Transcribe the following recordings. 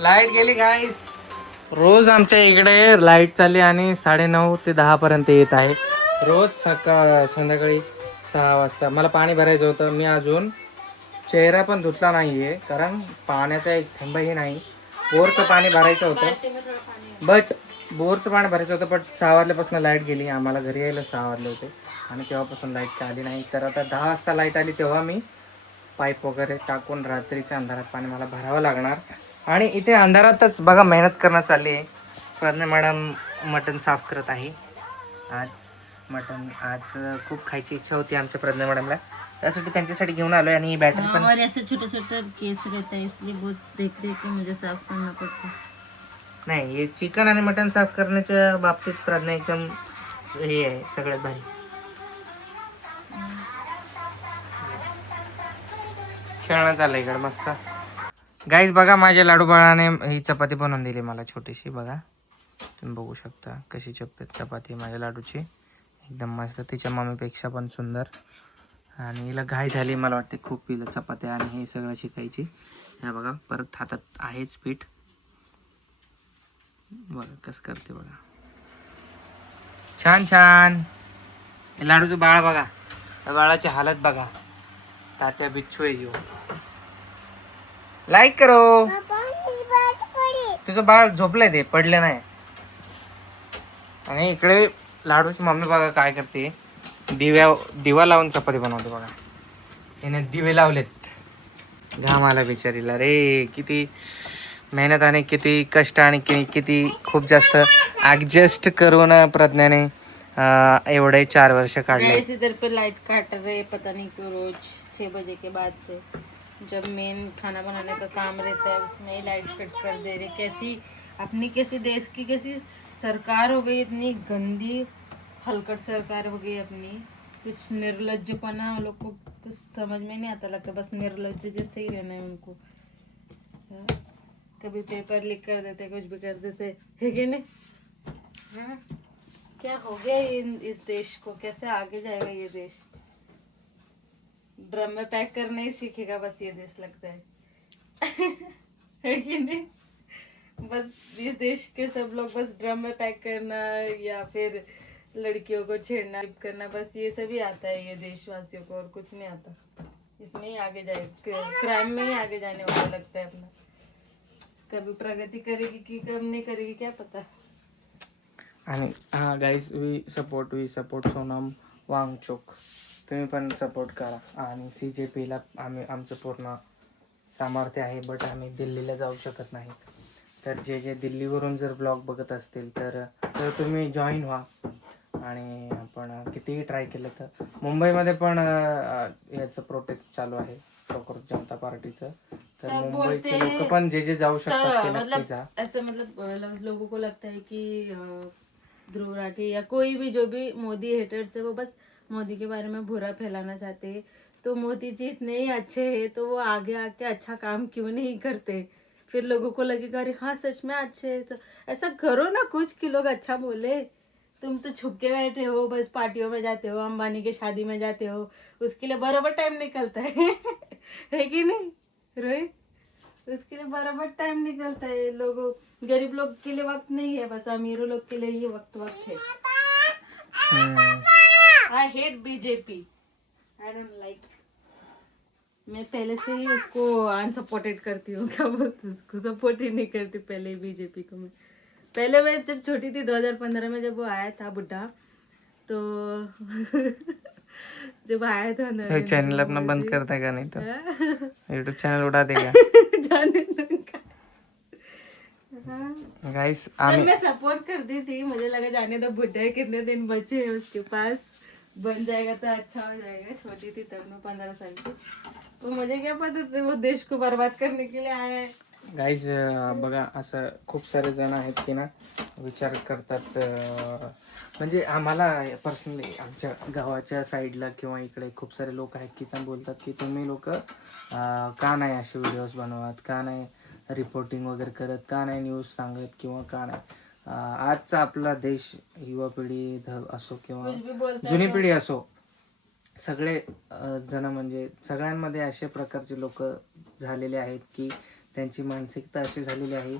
Light गेली गाईस. रोज आमच्या इकडे लाईट चालली आणि 9:30 ते 10 पर्यंत येत आहे. रोज संध्याकाळी 6 वाजता. मला पाणी भरायचं होतं. मी अजून चेहरा पण धुतला नाहीये कारण पाण्याचा एक थेंबही नाही. बोरचं पाणी भरायचं होतं बोरचं पाणी भरायचं होतं. बट 6 वाजल्यापासून लाईट गेली. आम्हाला घरी यायला 6 वाजले होते आणि तेव्हापासून लाईट काय आली नाही. तर आता 10 वाजता लाईट आली तेव्हा मी पाईप वगैरे टाकून रात्रीच्या अंधारात पाणी मला भरावं लागणार. आणि इथे अंधारातच बघा मेहनत करणं चालली आहे. प्रज्ञा मॅडम मटण साफ करत आहे. आज खूप खायची इच्छा होती आमच्या प्रज्ञा मॅडमला, त्यासाठी त्यांच्यासाठी घेऊन आलोय. आणि बॅटरी पण और ऐसे छोटे छोटे केस रहता है इसलिए बहुत देख देख के मुझे साफ करना पड़ता है. नाही, हे चिकन आणि मटण साफ करण्याच्या बाबतीत प्रज्ञा एकदम हे आहे सगळ्यात भारी. खेळणं चाललंय इकडे मस्त. गाईज बघा माझ्या लाडू बाळाने ही चपाती बनवून दिली मला छोटीशी. बघा तुम्ही बघू शकता कशी चपाती माझ्या लाडूची, एकदम मस्त, तिच्या मम्मीपेक्षा पण सुंदर. आणि हिला घाई झाली मला वाटते खूप पिलं चपात्या आणि हे सगळं शिकायची. ह्या बघा परत हातात आहेच पीठ. बघा कसं करते बघा, छान छान. लाडूचं बाळ बघा, त्या बाळाची हालत बघा. तात्या बिच्छू आहे येऊ. लाईक करो. तुझं बाळ झोपलंय, ते पडले नाही. आणि इकडे लाडूची मम्मी बघा काय करते, दिवा लावून चपाती बनवते बघा. तिने दिवे लावलेत. घाम आला बिचारीला रे. किती मेहनत आणि किती कष्ट आणि किती खूप जास्त ऍडजस्ट करून प्रज्ञाने एवढे 4 वर्ष काढले. इधर पे लाइट काट रहे, पता नहीं क्यों रोज 6 बजे के बाद से. जब मेन खाना बनाने का काम रहता है उसमें ही लाइट कट कर दे रहे. कैसी देश की कैसी सरकार हो गई, इतनी गंदी हलकट सरकार हो गई अपनी. कुछ निर्लज्जपना लोग को कुछ समझ में नहीं आता. लगता बस निर्लज्ज जैसे ही रहना है उनको. कभी पेपर लीक कर देते, कुछ भी कर देते है कि नहीं. हाँ, क्या हो गया इस देश को, कैसे आगे जाएगा ये देश. ड्रम में पैक करना ही सीखेगा बस ये देश, लगता है. है कि नहीं. बस इस देश के सब लोग बस ड्रम में पैक करना या फिर लड़कियों को छेड़ना करना, बस ये सभी आता है ये देशवासियों को, और कुछ नहीं आता. इसमें ही आगे जाए, क्राइम में ही आगे जाने वाला लगता है अपना. कभी प्रगति करेगी कि कब नहीं करेगी क्या पता. आणि हा guys we support Sonam Wangchuk. तुम्ही पण सपोर्ट करा. आणि CJPला आमचं पूर्ण सामर्थ्य आहे. बट आम्ही दिल्लीला जाऊ शकत नाही. तर जे दिल्लीवरून जर ब्लॉग बघत असतील तर तुम्ही जॉईन व्हा. आणि आपण कितीही ट्राय केलं तर मुंबईमध्ये पण याचं प्रोटेस्ट चालू आहे प्रकृत जनता पार्टीचं. तर मुंबईचे लोक पण जे जाऊ शकतात ते नक्की जा. ऐसे मतलब लोगों को लगता है कि ध्रुव राठी या कोई भी जो भी मोदी हेटर्स है वो बस मोदी के बारे में बुरा फैलाना चाहते हैं. तो मोदी जी इतने ही अच्छे हैं तो वो आगे आके अच्छा काम क्यों नहीं करते. फिर लोगों को लगेगा अरे हाँ सच में अच्छे है. तो ऐसा करो ना कुछ कि लोग अच्छा बोले. तुम तो छुप के बैठे हो, बस पार्टियों में जाते हो, अंबानी के शादी में जाते हो, उसके लिए बराबर टाइम निकलता है. है कि नहीं रोहित. उसके लिए बराबर टाइम निकलता है. लोगों गरीब लोग के लिए वक्त नहीं है, बस अमीरों लोग के लिए ही वक्त है. I hate BJP. I don't like. मैं पहले से ही उसको अनसपोर्टेड करती हूँ. क्या बोलते उसको सपोर्ट ही नहीं करती पहले बीजेपी को. मैं जब छोटी थी 2015 में जब वो आया था बुड्ढा, तो जब आया था ना, चैनल अपना बंद कर देगा नहीं तो यूट्यूब चैनल उड़ा देगा. जाने गाइस मैं सपोर्ट करती थी. मुझे लगा जाने दो, बुड्ढा है, कितने दिन बचे हैं उसके पास, बन जाएगा तो अच्छा हो जाएगा. छोटी थी तब मैं 15 साल की, तो मुझे क्या पता था वो देश को बर्बाद करने के लिए आया है. गाईज बघा असं खूप सारे जण आहेत की ना विचार करतात. म्हणजे आम्हाला पर्सनली आमच्या गावाच्या साईडला किंवा इकडे खूप सारे लोक आहेत की त्या बोलतात की तुम्ही लोक का नाही असे व्हिडिओज बनवत, का नाही रिपोर्टिंग वगैरे करत, का नाही न्यूज सांगत किंवा का नाही. आजचा आपला देश युवा पिढी असो किंवा जुनी पिढी असो, सगळे जण म्हणजे सगळ्यांमध्ये अशा प्रकारचे लोक झालेले आहेत की त्यांची मानसिकता अशी झालेली आहे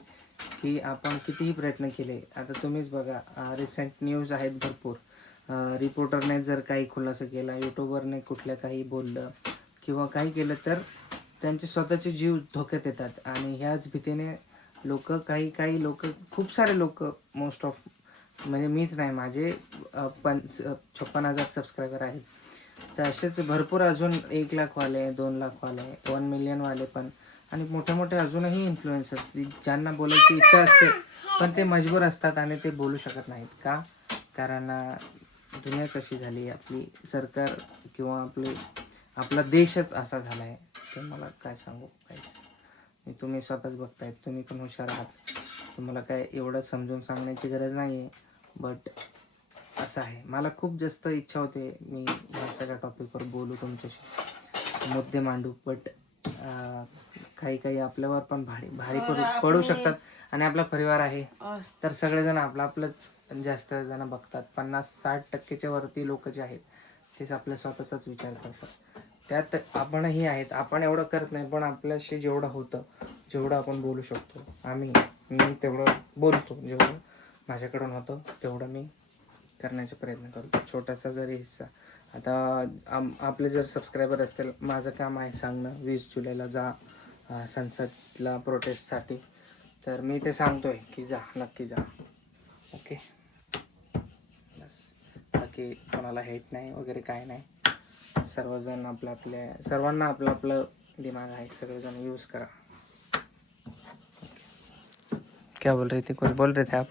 की आपण कितीही प्रयत्न केले, आता तुम्हीच बघा, रिसेंट न्यूज आहेत भरपूर, रिपोर्टरने जर काही खुलासा केला, यूट्यूबरने कुठल्या काही बोललं किंवा काही केलं तर त्यांचे स्वतःचे जीव धोक्यात येतात. आणि ह्याच भीतीने लोक, काही लोक, खूप सारे लोक, मोस्ट ऑफ, म्हणजे मीच नाही, माझे 56,000 सबस्क्रायबर आहेत. तर असेच भरपूर अजून 1,00,000 वाले, 2,00,000 वाले, 1 मिलियन वाले पण, आणि मोठे मोठे अजूनही इन्फ्लुएन्सर्स ज्यांना बोलायची इच्छा असते पण ते मजबूर असतात आणि ते बोलू शकत नाहीत. का? कारण दुनियाच अशी झाली आहे, आपली सरकार किंवा आपला देशच असा झाला आहे. तर मला काय सांगू काहीच. तुम्ही स्वतःच बघतायत, तुम्ही पण हुशार आहात, तुम्हाला काय एवढं समजून सांगण्याची गरज नाही आहे. बट असं आहे, मला खूप जास्त इच्छा होते मी या सगळ्या टॉपिकवर बोलू, तुमच्याशी मुद्दे मांडू, बट काही आपल्यावर पण भारी पडू शकतात. आणि आपला परिवार आहे तर सगळेजण आपलंच जास्त जण बघतात. 50-60% वरती लोक जे आहेत तेच आपल्या स्वतःचाच विचार करतात. त्यात आपणही आहेत, आपण एवढं करत नाही, पण आपल्याशी जेवढं होतं, जेवढं आपण बोलू शकतो, मी तेवढं बोलतो, जेवढं माझ्याकडून होतं तेवढं मी करण्याचा प्रयत्न करतो, छोटासा जरी हिस्सा. आता आपले जर सबस्क्रायबर असतील, माझं काम आहे सांगणं 20 जुलैला जा संसदला प्रोटेस्टसाठी, तर मी ते सांगतोय की जा, नक्की जा. ओके, बस. बाकी कोणाला हेट नाही वगैरे काय नाही. सर्वजण सर्वांना आपलं आपलं दिमाग आहे, सगळेजण यूज करा. क्या बोल रहे थे, कुछ बोल रहे थे आप?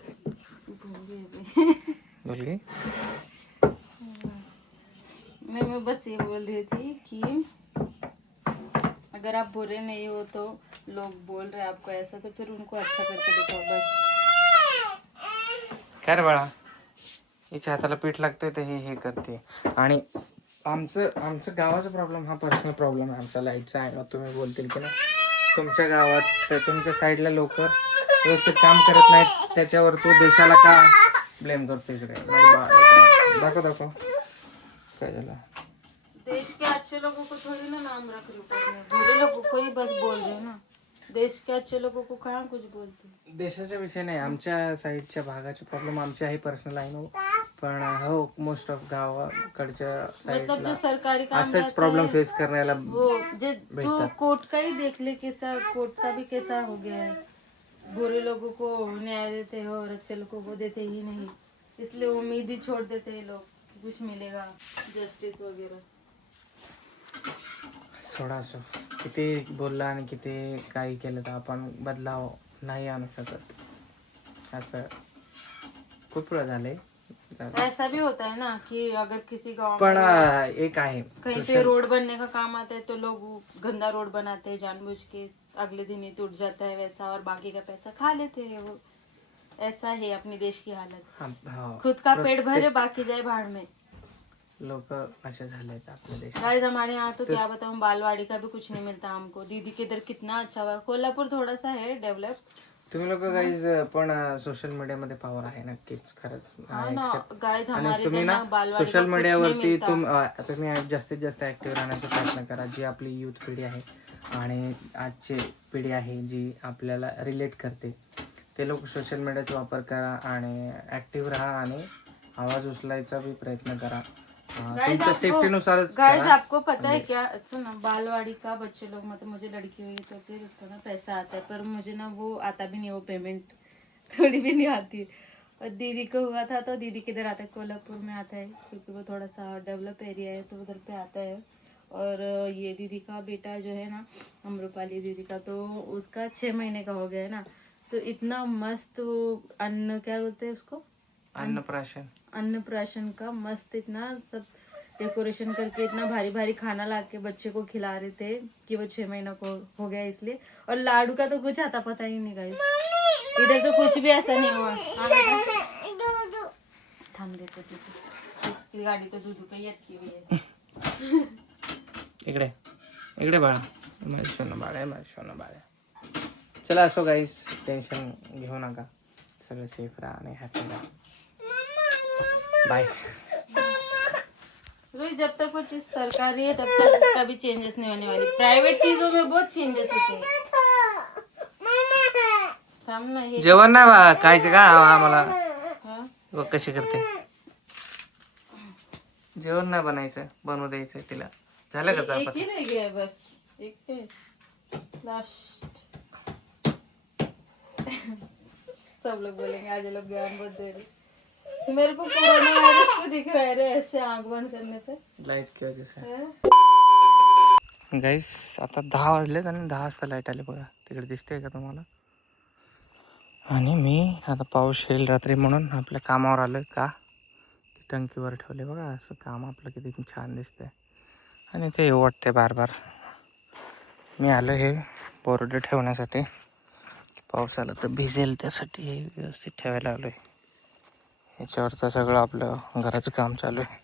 बोल गए? मैं बस ये बोल रही थी कि अगर आप बुरे नहीं हो तो लोग बोल रहे हैं आपको ऐसा, तो फिर उनको अच्छा करके दिखाओ बस. काय रे बाळा, हिच्या हाताला पीठ लागतंय तर हे करते. आणि आमचं गावाचा प्रॉब्लेम हा पर्सनल प्रॉब्लेम आहे आमचा, लाईटचा आहे. तुम्ही बोलतील की नाही, तुमच्या गावात तर तुमच्या साईडला लोक व्यवस्थित काम करत नाहीत, त्याच्यावर तू देशाला का ब्लेम करतो? इकडे दाखव काय झालं. देश के अच्छे लोगों को थोड़ी ना नाम रख रही ऊपर में, बुरे लोगों को ही बस बोल रहे ना. देश के अच्छे लोगों को कहाँ कुछ बोलते. देशाचा विषय नाही, आमच्या साईडच्या भागाचे प्रॉब्लेम आमचे आहे पर्सनल आहे. पण हो, मोस्ट ऑफ गावाकडच्या मतलब जो साईडला सरकारी काम असेच प्रॉब्लेम फेस करण्याला वो जो कोर्ट का ही देख ले, कैसा कोर्ट का भी कैसा हो गया है. बुरे लोगों को न्याय देते हैं और अच्छे लोगों को देते ही नहीं, इसलिए उम्मीद ही छोड़ देते हैं लोग कि कुछ मिलेगा, जस्टिस वगैरह. सोडा असो, किती बोलला आणि किती काही केलं तर आपण बदलाव नाही आणू शकत. असं खूप वेळ झाले. ऐसा भी होता है ना कि अगर किसी गांव पण में एक आहे, कहीं पे रोड बनने का काम आता है तो लोग गंदा रोड बनाते हैं जानबूझ के, अगले दिन ही टूट जाता है वैसा, और बाकी का पैसा खा लेते हैं वो. ऐसा है अपने देश की हालत. खुद का पेट भरे बाकी जाए भाड़ में. लोक असे झाले आपल्या देशात. गाइस हमारे यहाँ तो क्या बताऊँ, बालवाड़ी का भी कुछ नहीं मिलता हमको. दीदी के इधर कितना अच्छा हुआ. कोल्हापुर थोड़ा सा है डेवलप. तुम्ही लोक गाईज पण सोशल मीडियामध्ये पॉवर आहे नक्कीच, खरंच. हाँ ना गाइस, आणि हमारे तुम्ही इधर ना ना बालवाड़ी का सोशल कुछ नहीं मीडियावरती मिलता. तुम्ही जास्तीत जास्त ॲक्टिव्ह राहण्याचा प्रयत्न करा. जी आपली यूथ पिढी आहे आणि आजची पिढी आहे जी आपल्याला रिलेट करते, ते लोक सोशल मीडियाचा वापर करा आणि ॲक्टिव्ह राहा आणि आवाज उचलायचा भी प्रयत्न करा. तुमच्या सेफ्टीनुसारच गाइस करा. आपको पता है क्या, सुनो, बालवाड़ी का बच्चे लोग, मतलब मुझे लड़की हुई तो फिर उसका ना पैसा आता है, पर मुझे ना वो आता भी नहीं, वो पेमेंट थोड़ी भी नहीं आती. और दीदी को हुआ था तो दीदी किधर आता है, कोल्हापुर में आता है, क्योंकि वो थोड़ा सा डेवलप एरिया है तो उधर पे आता है. और ये दीदी का बेटा जो है ना, अम्रपाली दीदी का, तो उसका 6 महीने का हो गया है ना, तो इतना मस्त वो अन्न, क्या बोलते हैं उसको, अन्नप्राशन का मस्त इतना सब डेकोरेशन करके इतना भारी भारी खाना ला के बच्चे को खिला रहे थे कि वो 6 महीना को हो गया इसलिए. और लाडू का तो कुछ आता पता ही नहीं गाइस, इधर तो कुछ भी ऐसा नहीं हुआ. हाँ बेटा, थाम देते उसकी गाड़ी तो दूध पे ही अटकी हुई है. इकडे इकडे बाळा, माझी सोनं बाळा. चला असो गाईस, टेन्शन घेऊ नका, सगळं सेफ राहा आणि हॅपी राहा. बाय. जब तक वो चीज सरकारी है तब तक कभी चेंजेस नहीं होने वाली. प्राइवेट चीजों में बहुत चेंजेस होते हैं. थांब ना हे जेवण नाही खायचं का आम्हाला? हा? बघ कशी करते. जेवण नाही बनवू द्यायचं तिला. झालं का एक चपाती? ही रह गया है बस, एक है लास्ट. सब लोग बोलेंगे आज ये लोग ज्ञान बहुत दे रहे. मेरे को कोरोना वायरस को दिख रहा है रे ऐसे आंख बंद करने पे. लाईट की वजह से. हाँ? गाईस आता 10 वाजलेत आणि 10 वाजता लाईट आली बघा. तिकडे दिसते का तुम्हाला? आणि मी आता पाऊस येईल रात्री म्हणून आपल्या कामावर आलोय का टंकीवर ठेवले बघा. असं काम आपलं किती छान दिसतंय आणि ते येऊ वाटते बार बार. मी आलो हे बोर्ड ठेवण्यासाठी. पाऊस आला तर भिजेल त्यासाठी हे व्यवस्थित ठेवायला आलोय. ह्याच्यावर तर सगळं आपलं घराचं काम चालू आहे.